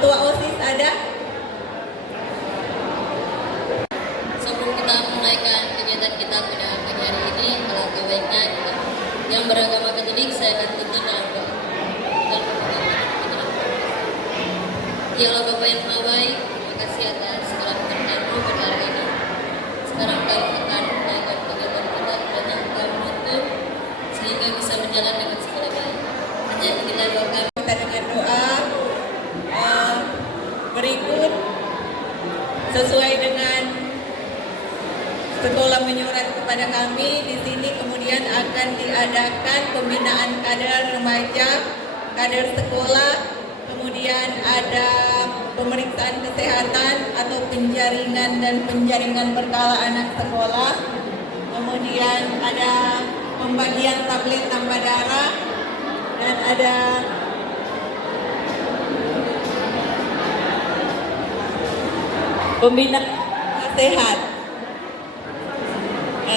Ketua OSIS ada? Sebelum kita menaikkan kegiatan kita pada pagi hari ini, alangkah baiknya kita yang beragama Katolik saya akan tuntut dalam doa. Ya Allah Bapa yang Maha Baik, terima kasih atas segala berkat-Mu pada hari ini. Sekarang kami akan menaikkan kegiatan kita dan Engkau menuntun sehingga bisa berjalan dengan segala baik. Hanya kita doakan Kita dengan doa berikut sesuai dengan sekolah menyurat kepada kami. Di sini kemudian akan diadakan pembinaan kader remaja, kader sekolah, kemudian ada pemeriksaan kesehatan atau penjaringan dan penjaringan berkala anak sekolah, kemudian ada pembagian tablet tambah darah, dan ada pembinaan sehat.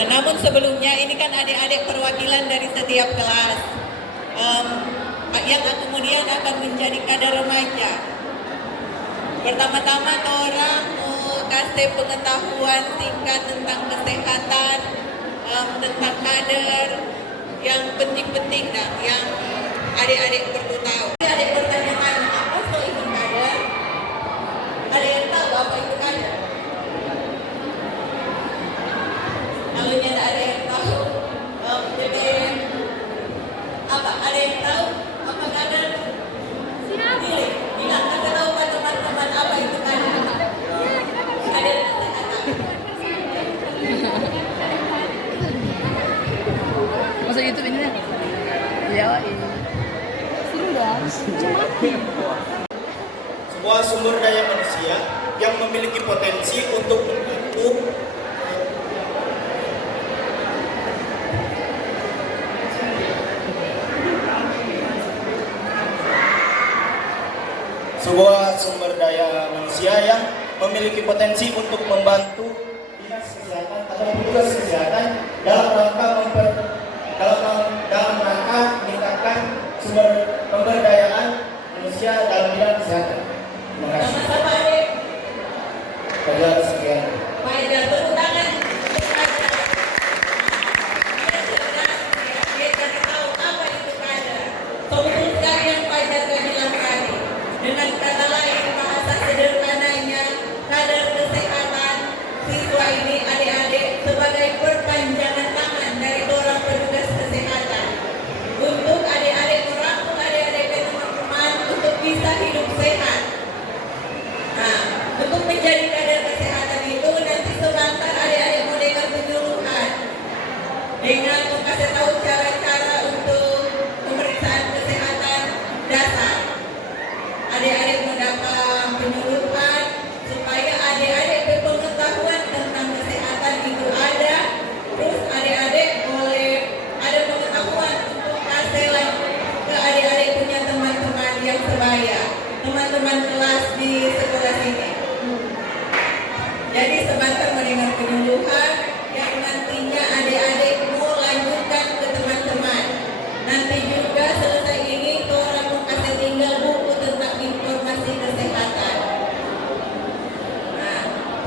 Namun sebelumnya ini kan adik-adik perwakilan dari setiap kelas yang kemudian akan menjadi kader remaja. Pertama-tama orang kasih pengetahuan singkat tentang kesehatan, tentang kader yang penting-penting dan yang adik-adik perlu tahu. Adik bertanya-tanya, apa itu kader? Ada yang tahu apa itu kader? Kalau ada yang tahu, jadi apa? Ada yang tahu apa kader? Pilih, bilang kita tahu kan teman-teman apa itu kader? Kader kesehatan. Masa YouTube ini? Ya, sebuah sumber daya manusia yang memiliki potensi untuk membantu dinas kesehatan atau petugas kesehatan dalam rangka meningkatkan sumber pemberdayaan manusia dalam bidang kesehatan. Terima kasih. Sama-sama adik. Pada sekian. Baik, dan tepuk tangan. Dia cari tahu apa itu kader. Betul sekali yang Fajar bilang tadi. Dengan kata lain, bahasa sederhananya, kader kesehatan siswa ini adik-adik sebagai perpanjangan tangan dari orang petugas kesehatan untuk adik-adik merangkul adik-adik dan teman-teman untuk bisa hidup sehat. Nah, untuk menjadi kader kesehatan itu nanti sebentar adik-adik mau dengar penyuluhan dengan kasih tahu cara-cara untuk pemeriksaan kesehatan dasar. Adik-adik mendapat penyuluhan supaya adik-adik berpengetahuan tentang kesehatan itu ada. Terus adik-adik boleh ada pengetahuan untuk kasih ke adik-adik punya teman-teman yang sebaya, teman-teman kelas di sekolah sini. Jadi sebentar mendengar penyuluhan yang nantinya adik-adik mau lanjutkan ke teman-teman. Nanti juga selesai ini orang mau kasih tinggal buku tentang informasi kesehatan. Nah,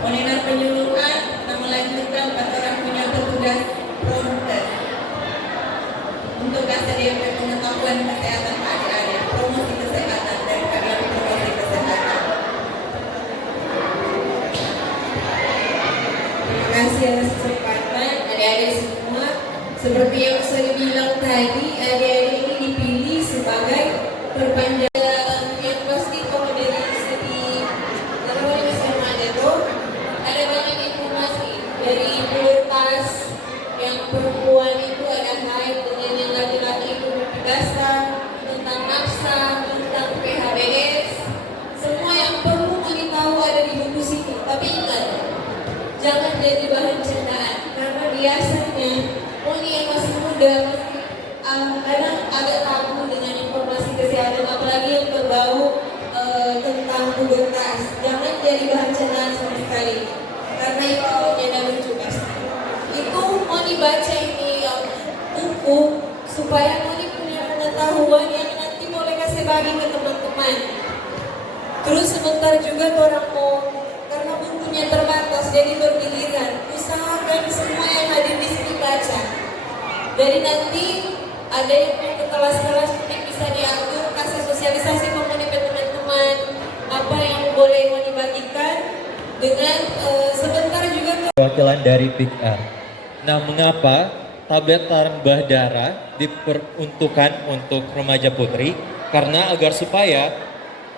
mendengar penyuluhan kita melanjutkan pada orang punya petugas promoter untuk kasih dia pengetahuan kesehatan adik-adik, promosi kesehatan dari kalian promosi kesehatan. Terima kasih atas kesempatan adik-adik semua. Seperti yang saya bilang tadi, adik-adik ini dipilih sebagai perpanjangan yang pasti kalau dari segi teroris sama ada banyak informasi dari prioritas yang perempuan itu ada haid dengan yang laki-laki itu basah, tentang nafsa, tentang PHBS, semua yang perlu ditahu ada di buku sini. Tapi ingat, jangan jadi bahan candaan karena biasanya Moni yang masih muda kadang agak tabu dengan informasi kesehatan, apalagi yang berbau tentang pubertas. Jangan jadi bahan candaan sama sekali karena itu hanya lucu pasti. Itu Moni baca ini buku supaya Moni punya pengetahuan yang nanti boleh kasih bagi ke teman-teman. Terus sebentar juga orang mau, karena bukunya terbatas jadi bergiliran. Usahakan semua yang hadir di sini baca. Jadi nanti ada yang mau ke kelas-kelas mungkin bisa diatur, kasih sosialisasi komunikasi teman-teman apa yang boleh mau dibagikan dengan sebentar juga Wakilan dari PIKR. Nah, mengapa tablet tambah darah diperuntukkan untuk remaja putri? Karena agar supaya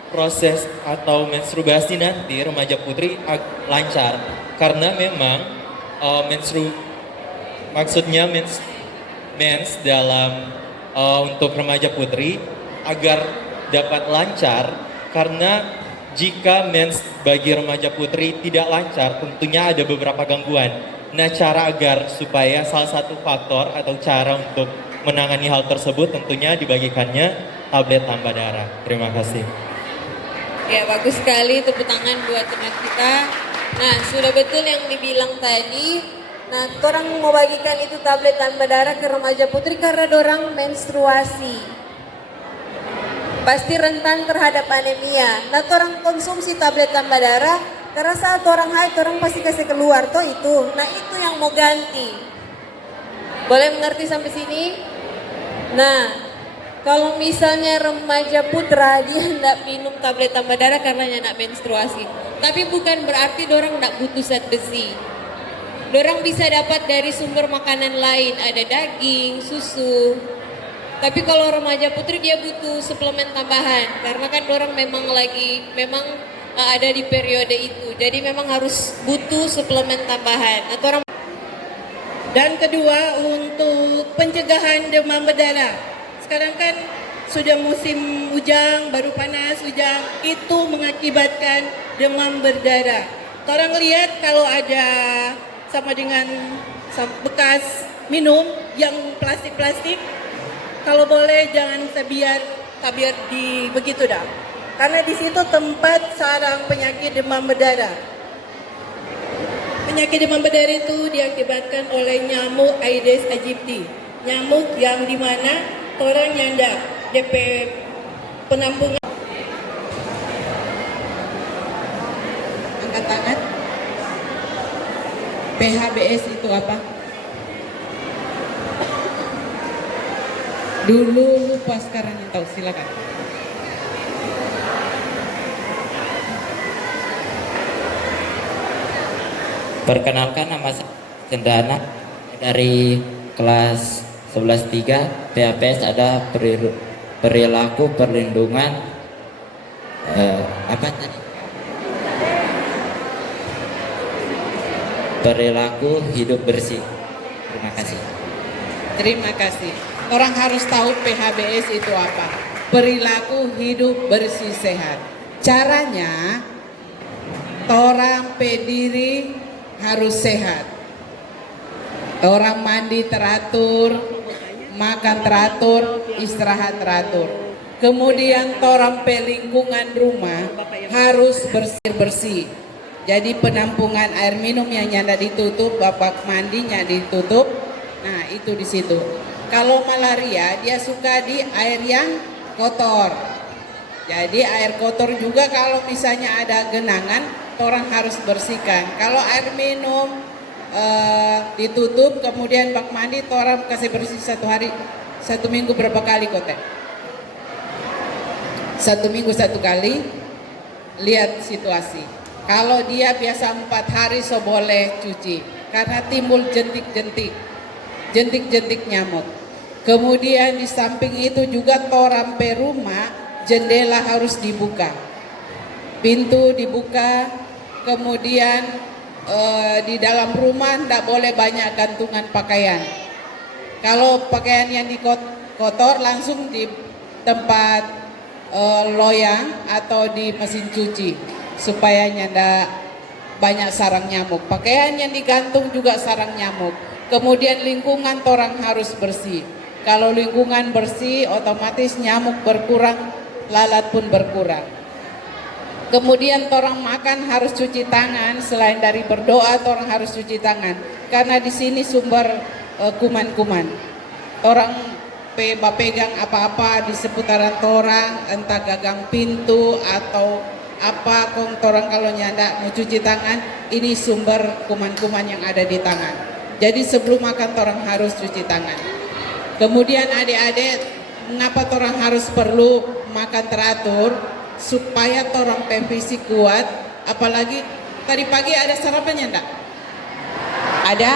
proses atau menstruasi nanti remaja putri lancar. Karena memang maksudnya mens dalam untuk remaja putri agar dapat lancar, karena jika mens bagi remaja putri tidak lancar tentunya ada beberapa gangguan. Nah, cara agar supaya salah satu faktor atau cara untuk menangani hal tersebut tentunya dibagikannya tablet tambah darah. Terima kasih. ya bagus sekali, tepuk tangan buat teman kita. Nah, sudah betul yang dibilang tadi. Nah, orang mau bagikan itu tablet tambah darah ke remaja putri karena orang menstruasi. Pasti rentan terhadap anemia. Nah, orang konsumsi tablet tambah darah karena saat orang haid orang pasti kasih keluar toh itu. Nah, itu yang mau ganti. Boleh mengerti sampai sini? Nah, kalau misalnya remaja putra dia hendak minum tablet tambah darah karena hendak menstruasi. Tapi bukan berarti dorang hendak butuh zat besi. Dorang bisa dapat dari sumber makanan lain, ada daging, susu. Tapi kalau remaja putri dia butuh suplemen tambahan karena kan dorang memang ada di periode itu. Jadi memang harus butuh suplemen tambahan. Atau orang. Dan kedua, untuk pencegahan demam berdarah. Sekarang kan sudah musim hujan, baru panas hujan, itu mengakibatkan demam berdarah. Orang lihat kalau ada sama dengan bekas minum yang plastik-plastik, kalau boleh jangan tabiat di begitu dah. Karena di situ tempat sarang penyakit demam berdarah. Penyakit demam berdarah itu diakibatkan oleh nyamuk Aedes aegypti. Nyamuk yang dimana orang yang ada DP penampungan. Angkat tangan. PHBS itu apa? Dulu lupa, sekarang yang tahu, silakan. Perkenalkan, nama saya Cendana dari kelas 11.3. PHBS ada perilaku perlindungan apa tadi? Perilaku hidup bersih. Terima kasih. Terima kasih. Orang harus tahu PHBS itu apa. Perilaku hidup bersih sehat. Caranya, orang pediri harus sehat. Orang mandi teratur, makan teratur, istirahat teratur. Kemudian orang lingkungan rumah harus bersih-bersih. Jadi penampungan air minum yang nyanda ditutup, bapak mandinya ditutup. Nah, itu di situ. Kalau malaria dia suka di air yang kotor. Jadi air kotor juga kalau misalnya ada genangan, orang harus bersihkan. Kalau air minum ditutup, kemudian bak mandi, orang kasih bersih satu minggu berapa kali kote? 1 minggu 1 kali. Lihat situasi. Kalau dia biasa 4 hari so boleh cuci karena timbul jentik-jentik nyamuk. Kemudian di samping itu juga torampe rumah jendela harus dibuka, pintu dibuka. Kemudian di dalam rumah tidak boleh banyak gantungan pakaian. Kalau pakaian yang kotor langsung di tempat loyang atau di mesin cuci supaya nyanda banyak sarang nyamuk. Pakaian yang digantung juga sarang nyamuk. Kemudian lingkungan orang harus bersih. Kalau lingkungan bersih otomatis nyamuk berkurang, lalat pun berkurang. Kemudian orang makan harus cuci tangan. Selain dari berdoa, orang harus cuci tangan karena di sini sumber kuman-kuman. Orang pegang apa-apa di seputaran orang, entah gagang pintu atau apa kong torang kalau nyanda mau cuci tangan, ini sumber kuman-kuman yang ada di tangan. Jadi sebelum makan torang harus cuci tangan. Kemudian adik-adik, mengapa torang harus perlu makan teratur supaya torang fisik kuat? Apalagi tadi pagi ada sarapannya enggak? Ada?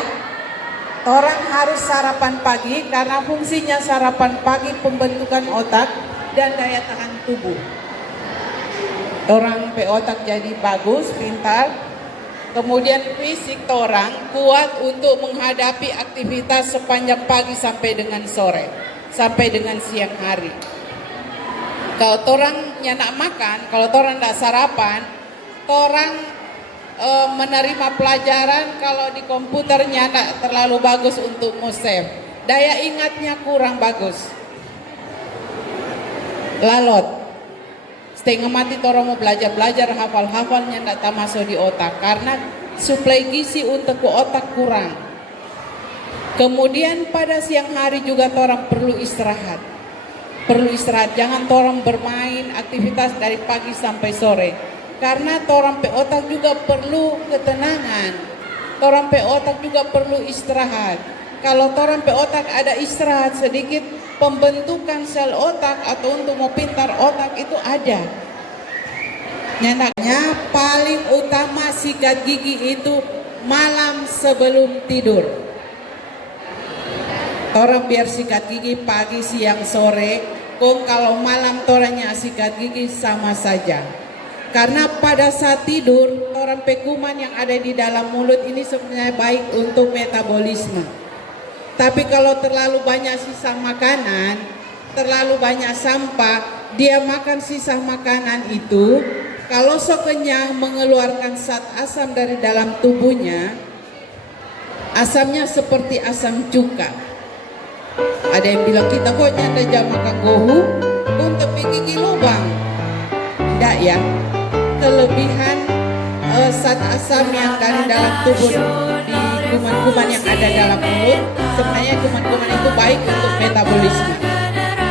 Orang harus sarapan pagi karena fungsinya sarapan pagi pembentukan otak dan daya tahan tubuh. Orang otak jadi bagus, pintar. Kemudian fisik orang kuat untuk menghadapi aktivitas sepanjang pagi sampai dengan sore, sampai dengan siang hari. Kalau orang nyak makan, kalau orang tidak sarapan, orang menerima pelajaran kalau di komputernya tidak terlalu bagus untuk save. Daya ingatnya kurang bagus. Lalot. Setengah mati orang mau belajar hafal-hafalnya tidak masuk di otak karena suplai gizi untuk ke otak kurang. Kemudian pada siang hari juga orang perlu istirahat. Perlu istirahat, jangan orang bermain aktivitas dari pagi sampai sore. Karena orang pe otak juga perlu ketenangan. Orang pe otak juga perlu istirahat. Kalau orang pe otak ada istirahat sedikit, pembentukan sel otak atau untuk mau pintar otak itu ada. Nyatanya paling utama sikat gigi itu malam sebelum tidur. Orang biar sikat gigi pagi, siang, sore. Kong kalau malam toranya sikat gigi sama saja. Karena pada saat tidur, orang pekuman yang ada di dalam mulut ini sebenarnya baik untuk metabolisme. Tapi kalau terlalu banyak sisa makanan, terlalu banyak sampah, dia makan sisa makanan itu, kalau sok kenyang mengeluarkan zat asam dari dalam tubuhnya, asamnya seperti asam cuka. Ada yang bilang kita kok nyanda jam makan gohu untuk gigi lubang. Tidak ya. Kelebihan zat asam yang dari dalam tubuh di kuman-kuman yang ada dalam mulut, sebenarnya kuman-kuman itu baik untuk metabolisme.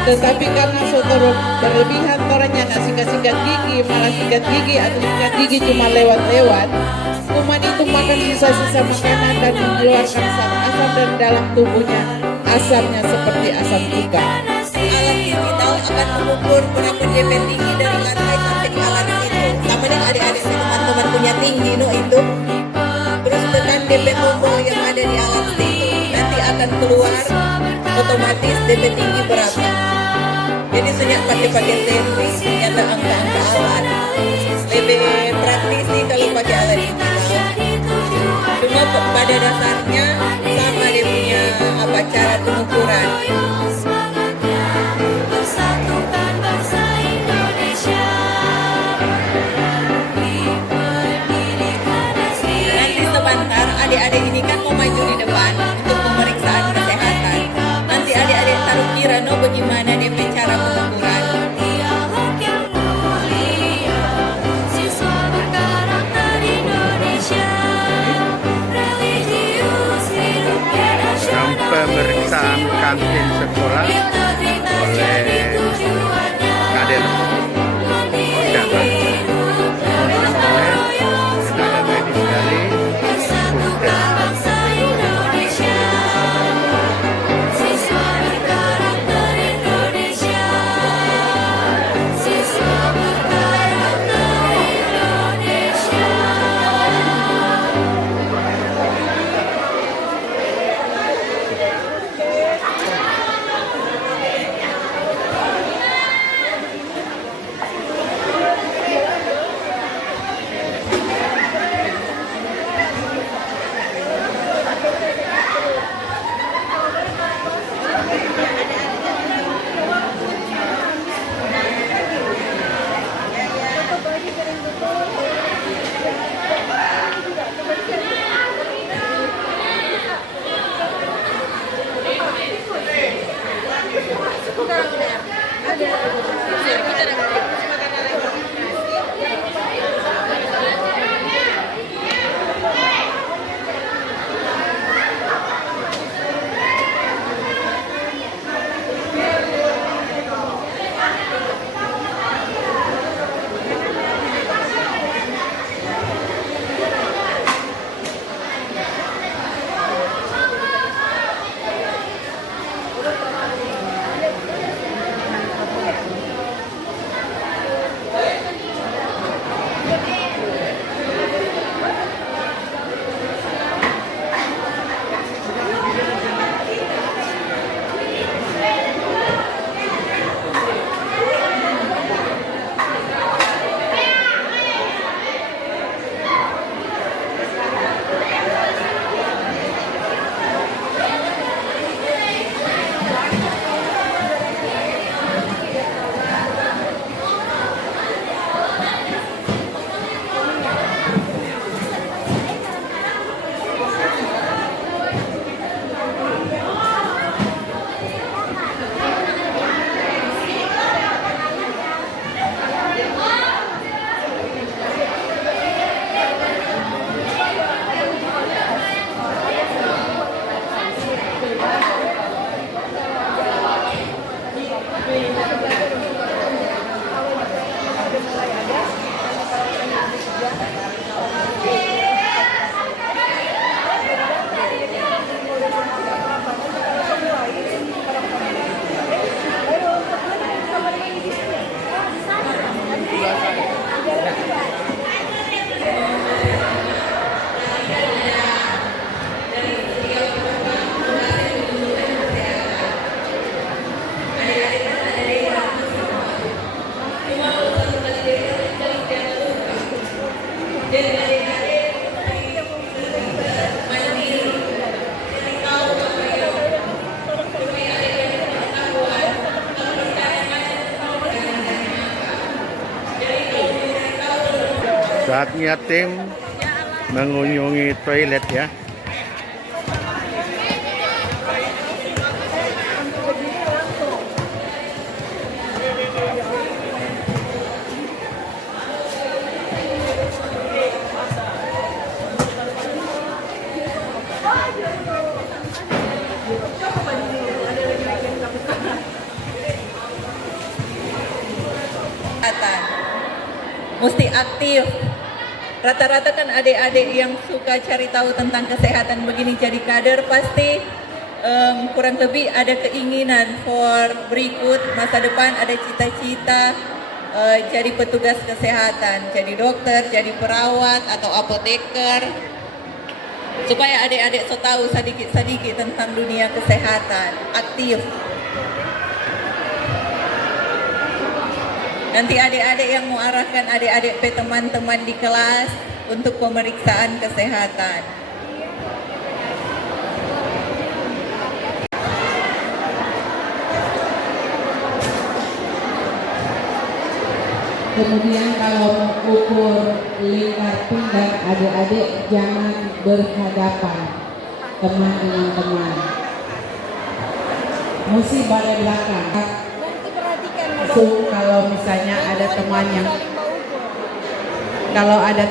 Tetapi karena sotor berlebihan orangnya nak sikat-sikat gigi, malah sikat gigi atau sikat gigi cuma lewat-lewat, kuman itu makan sisa-sisa makanan dan mengeluarkan zat asam dari dalam tubuhnya. Asamnya seperti asam cuka. Alat ini tahu akan mengukur berapa DP tinggi dari lantai sampai di alat itu. Sama dengan adik-adik teman-teman punya tinggi no itu. Terus tekan DP tombol yang ada di alat itu. Nanti akan keluar otomatis DP tinggi berapa. Jadi sunyak pakai sendiri ternyata angka-angka alat. Lebih praktis sih kalau pakai alat ini. Cuma pada dasarnya sama dia punya cara pengukuran. Nanti sebentar adik-adik ini kan mau maju di depan untuk pemeriksaan kesehatan. Nanti adik-adik taruh kira no bagaimana dia cara pengukuran. Pemeriksaan kantin sekolah oleh Kader Jabar oleh tenaga medis dari Saatnya tim mengunjungi toilet ya. Kesehatan. Mesti aktif. Rata-rata kan adik-adik yang suka cari tahu tentang kesehatan begini jadi kader pasti kurang lebih ada keinginan for berikut masa depan, ada cita-cita jadi petugas kesehatan, jadi dokter, jadi perawat atau apoteker, supaya adik-adik so tahu sedikit-sedikit tentang dunia kesehatan, aktif. Nanti adik-adik yang mau arahkan adik-adik pe teman-teman di kelas untuk pemeriksaan kesehatan. Kemudian kalau mengukur lingkar pinggang adik-adik jangan berhadapan teman dengan teman. Mesti pada belakang. So, kalau misalnya ada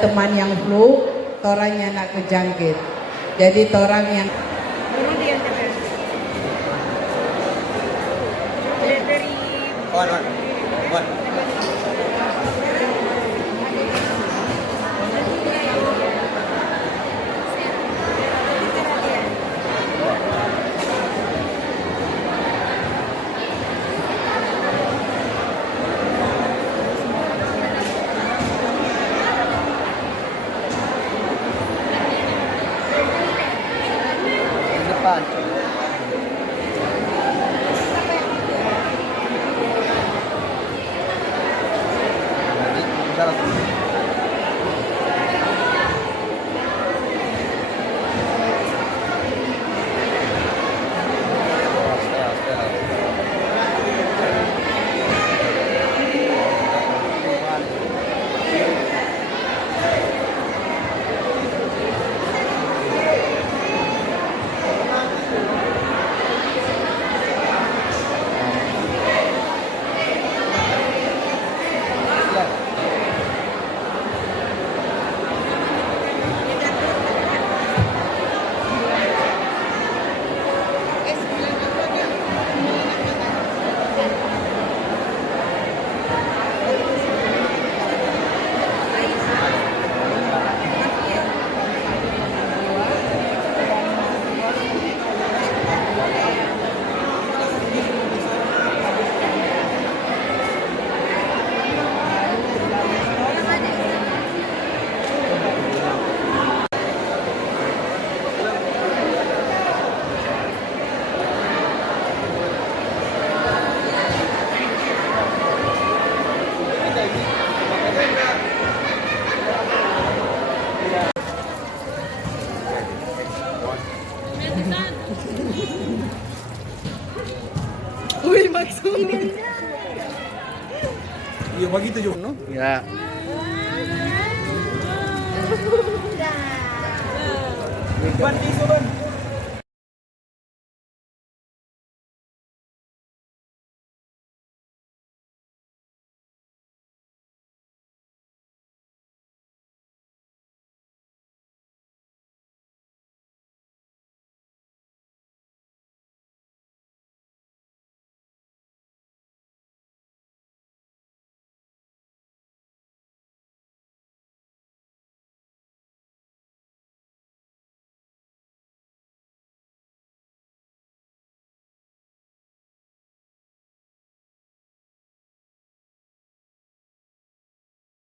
teman yang flu, torangnya nak kejangkit. Jadi torang yang Iya begitu juga. Ya. Ban tisu ban.